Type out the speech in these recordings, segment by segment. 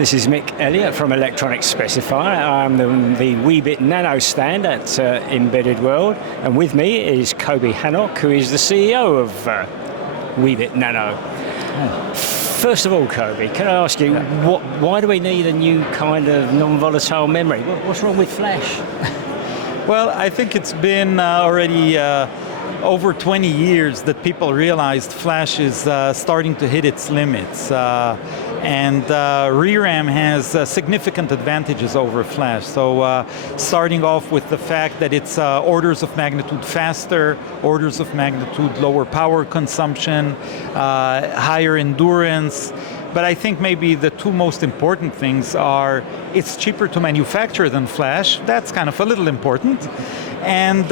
This is Mick Elliott from Electronic Specifier. I'm the Weebit Nano stand at Embedded World, and with me is Coby Hanoch, who is the CEO of Weebit Nano. First of all, Coby, can I ask you, why do we need a new kind of non-volatile memory? What's wrong with flash? Well, I think it's been already over 20 years that people realized flash is starting to hit its limits. And ReRAM has significant advantages over flash. So starting off with the fact that it's orders of magnitude faster, orders of magnitude lower power consumption, higher endurance. But I think maybe the two most important things are it's cheaper to manufacture than flash. That's kind of a little important. And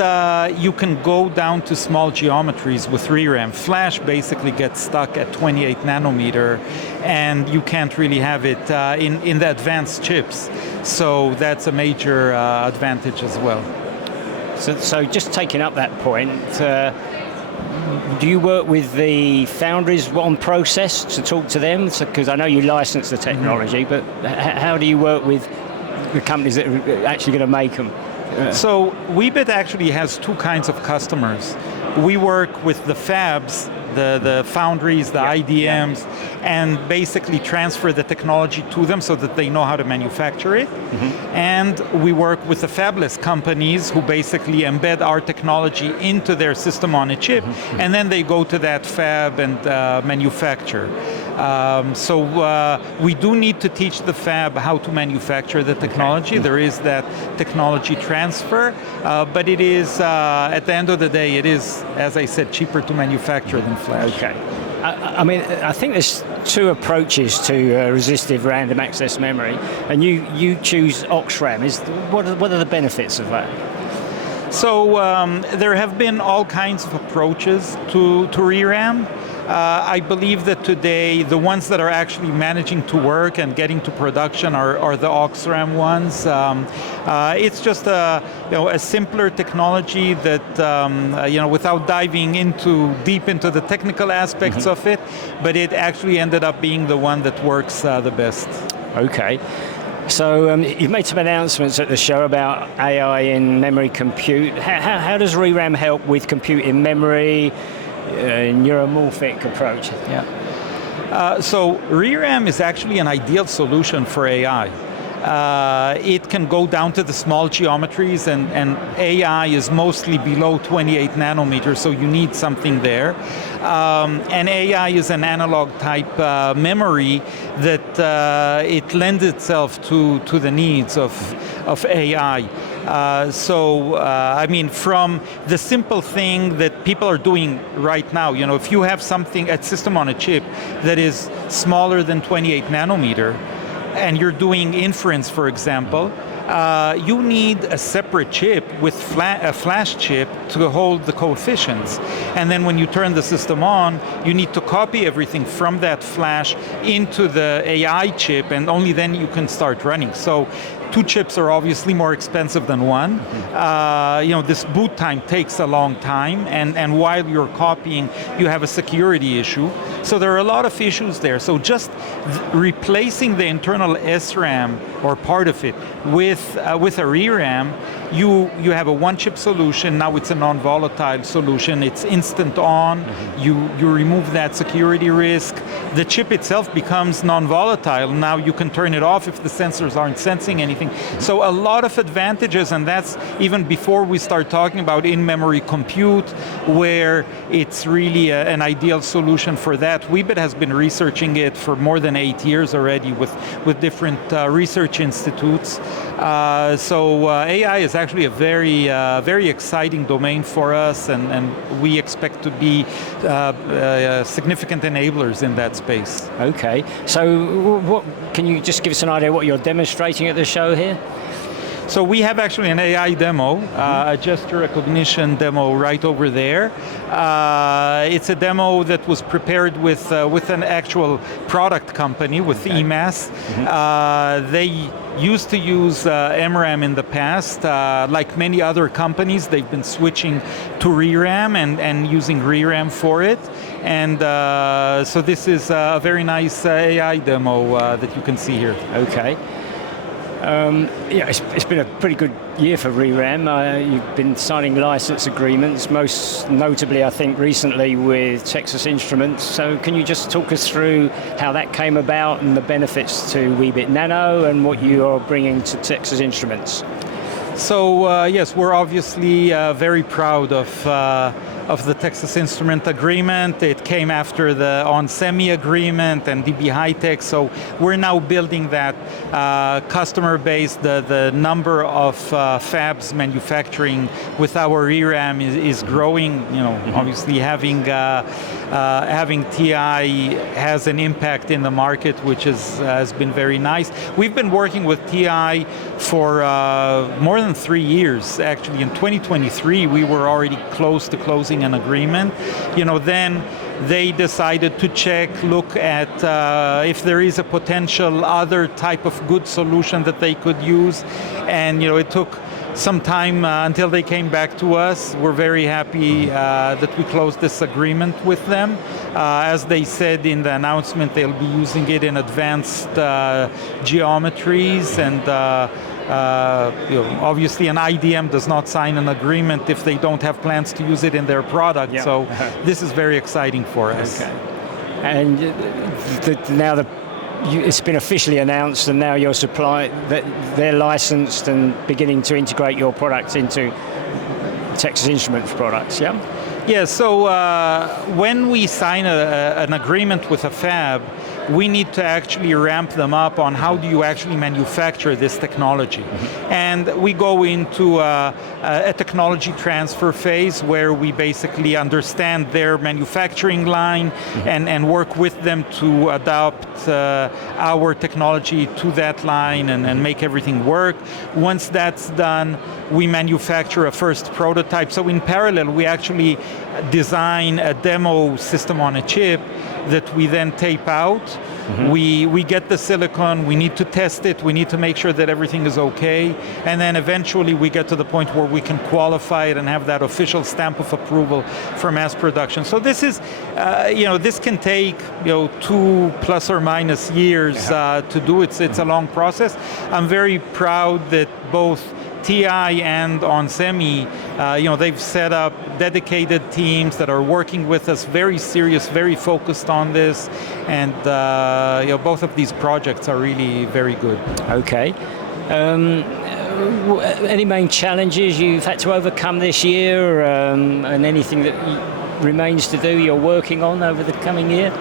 you can go down to small geometries with ReRAM. Flash basically gets stuck at 28 nanometer, and you can't really have it in the advanced chips. So that's a major advantage as well. So just taking up that point, do you work with the foundries on process to talk to them? Because I know you license the technology, but how do you work with the companies that are actually going to make them? So Weebit actually has two kinds of customers. We work with the fabs, the foundries, the IDMs, and basically transfer the technology to them so that they know how to manufacture it. And we work with the fabless companies who basically embed our technology into their system on a chip, and then they go to that fab and manufacture. So we do need to teach the fab how to manufacture the technology. There is that technology transfer, but it is, at the end of the day, it is, as I said, cheaper to manufacture than flash. Okay. I mean, I think there's two approaches to resistive random access memory, and you choose OXRAM. What are the benefits of that? So there have been all kinds of approaches to ReRAM. I believe that today the ones that are actually managing to work and getting to production are the OXRAM ones. It's just a simpler technology that without diving deep into the technical aspects of it, but it actually ended up being the one that works the best. Okay. So you've made some announcements at the show about AI in memory compute. How does ReRAM help with compute in memory? Neuromorphic approach. So ReRAM is actually an ideal solution for AI. It can go down to the small geometries, and AI is mostly below 28 nanometers, so you need something there. And AI is an analog type memory that it lends itself to the needs of AI. I mean, from the simple thing that people are doing right now, if you have something, a system on a chip that is smaller than 28 nanometer, and you're doing inference, for example, you need a separate chip with a flash chip to hold the coefficients. And then when you turn the system on, you need to copy everything from that flash into the AI chip, and only then you can start running. So two chips are obviously more expensive than one. This boot time takes a long time, and while you're copying, you have a security issue. So there are a lot of issues there. So just replacing the internal SRAM or part of it with a ReRAM, you have a one-chip solution. Now it's a non-volatile solution. It's instant on. You remove that security risk. The chip itself becomes non-volatile. Now you can turn it off if the sensors aren't sensing anything. So a lot of advantages, and that's even before we start talking about in-memory compute, where it's really an ideal solution for that. Weebit has been researching it for more than 8 years already with different research institutes. So AI is actually a very exciting domain for us, and we expect to be significant enablers in that space. Okay, so can you just give us an idea what you're demonstrating at the show here? So we have actually an AI demo, a gesture recognition demo right over there. It's a demo that was prepared with an actual product company, with EMAS. They used to use MRAM in the past. Like many other companies, they've been switching to ReRAM and using ReRAM for it. And so this is a very nice AI demo that you can see here. Okay. Yeah, it's been a pretty good year for ReRAM. You've been signing license agreements, most notably, I think, recently with Texas Instruments. So can you just talk us through how that came about and the benefits to Weebit Nano and what you are bringing to Texas Instruments? So yes, we're obviously very proud of the Texas Instrument agreement. It came after the onsemi agreement and DB High-Tech, so we're now building that customer base. The number of fabs manufacturing with our ReRAM is growing. You know, obviously having TI has an impact in the market, which has been very nice. We've been working with TI for more than 3 years. Actually, in 2023, we were already close to closing an agreement. You know, then they decided to look at if there is a potential other type of good solution that they could use, and you know, it took some time until they came back to us. We're very happy that we closed this agreement with them. As they said in the announcement, they'll be using it in advanced geometries, and you know, obviously an IDM does not sign an agreement if they don't have plans to use it in their product. Yeah. So this is very exciting for us. Okay. And now it's been officially announced, and now your supply, that they're licensed and beginning to integrate your products into Texas Instruments products, yeah? Yeah, so when we sign an agreement with a fab, we need to actually ramp them up on how do you actually manufacture this technology. And we go into a technology transfer phase where we basically understand their manufacturing line and work with them to adopt our technology to that line and make everything work. Once that's done, we manufacture a first prototype. So in parallel, we actually design a demo system on a chip that we then tape out. We get the silicon, we need to test it, we need to make sure that everything is okay, and then eventually we get to the point where we can qualify it and have that official stamp of approval for mass production. So this is, you know, this can take, you know, 2 plus or minus years to do. It's a long process. I'm very proud that both TI and onsemi, you know, they've set up dedicated teams that are working with us, very serious, very focused on this, and you know, both of these projects are really very good. Okay. Any main challenges you've had to overcome this year, and anything that remains to do you're working on over the coming year?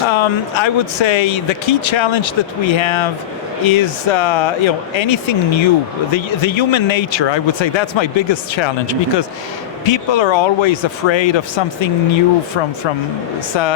I would say the key challenge that we have is you know, anything new. The human nature, I would say, that's my biggest challenge, because people are always afraid of something new from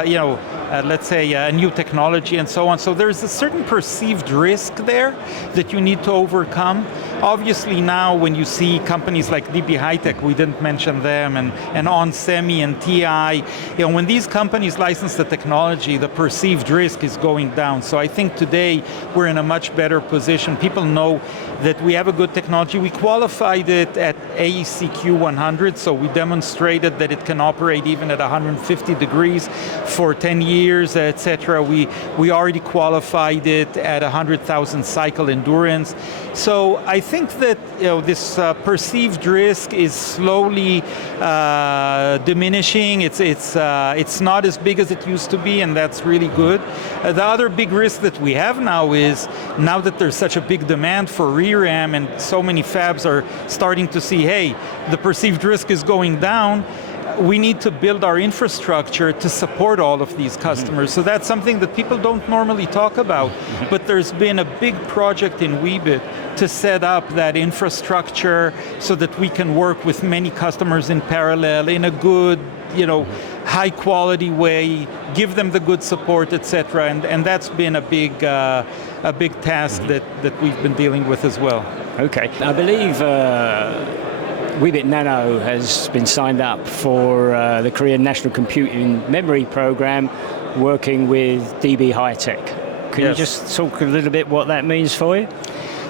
you know, let's say a new technology and so on. So there's a certain perceived risk there that you need to overcome. Obviously now when you see companies like DB High-Tech, we didn't mention them, and onsemi and TI, you know, when these companies license the technology, the perceived risk is going down. So I think today we're in a much better position. People know that we have a good technology. We qualified it at AEC-Q 100, so we demonstrated that it can operate even at 150 degrees for 10 years, etc. We already qualified it at 100,000 cycle endurance. So I think that, you know, this perceived risk is slowly diminishing. It's not as big as it used to be, and that's really good. The other big risk that we have now is, now that there's such a big demand for ReRAM and so many fabs are starting to see, hey, the perceived risk is going down, we need to build our infrastructure to support all of these customers. So that's something that people don't normally talk about, but there's been a big project in Weebit to set up that infrastructure so that we can work with many customers in parallel in a good, you know, high quality way, give them the good support, etc. And that's been a big task that we've been dealing with as well. Okay, I believe Weebit Nano has been signed up for the Korean National Computing Memory Program, working with DB High-Tech. Can you just talk a little bit what that means for you?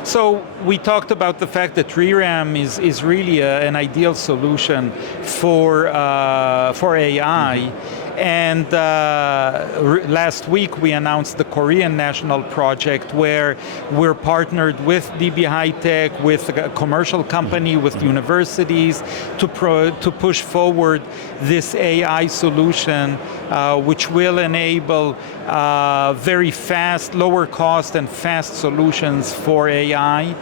So we talked about the fact that ReRAM is really an ideal solution for AI. And last week we announced the Korean national project where we're partnered with DB High-Tech, with a commercial company, with universities to push forward this AI solution, which will enable very fast, lower cost and fast solutions for AI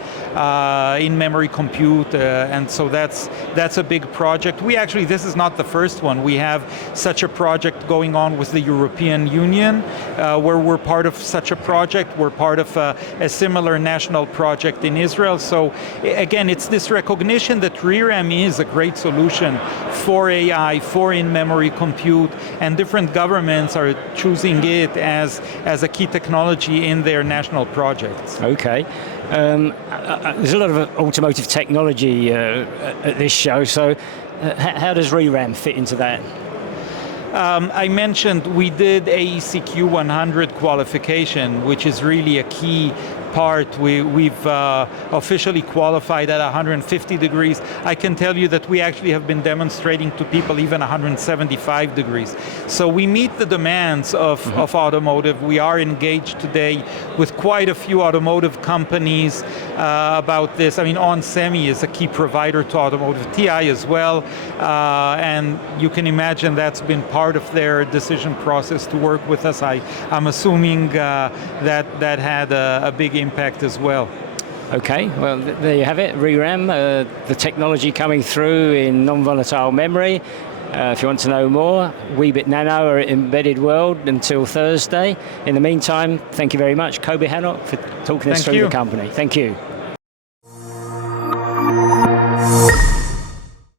in memory compute. And so that's a big project. This is not the first one. We have such a project going on with the European Union, where we're part of such a project. We're part of a similar national project in Israel. So again, it's this recognition that ReRAM is a great solution for AI, for in-memory compute, and different governments are choosing it as a key technology in their national projects. Okay. There's a lot of automotive technology at this show, so how does ReRAM fit into that? I mentioned we did AEC-Q 100 qualification, which is really a key part. We've officially qualified at 150 degrees. I can tell you that we actually have been demonstrating to people even 175 degrees. So we meet the demands of automotive. We are engaged today with quite a few automotive companies about this. I mean, onsemi is a key provider to automotive, TI as well, and you can imagine that's been part of their decision process to work with us. I'm assuming that had a big impact as well. Okay, well, there you have it, ReRAM, the technology coming through in non-volatile memory. If you want to know more, Weebit Nano are at Embedded World until Thursday. In the meantime, thank you very much, Coby Hanoch, for talking us through the company. Thank you.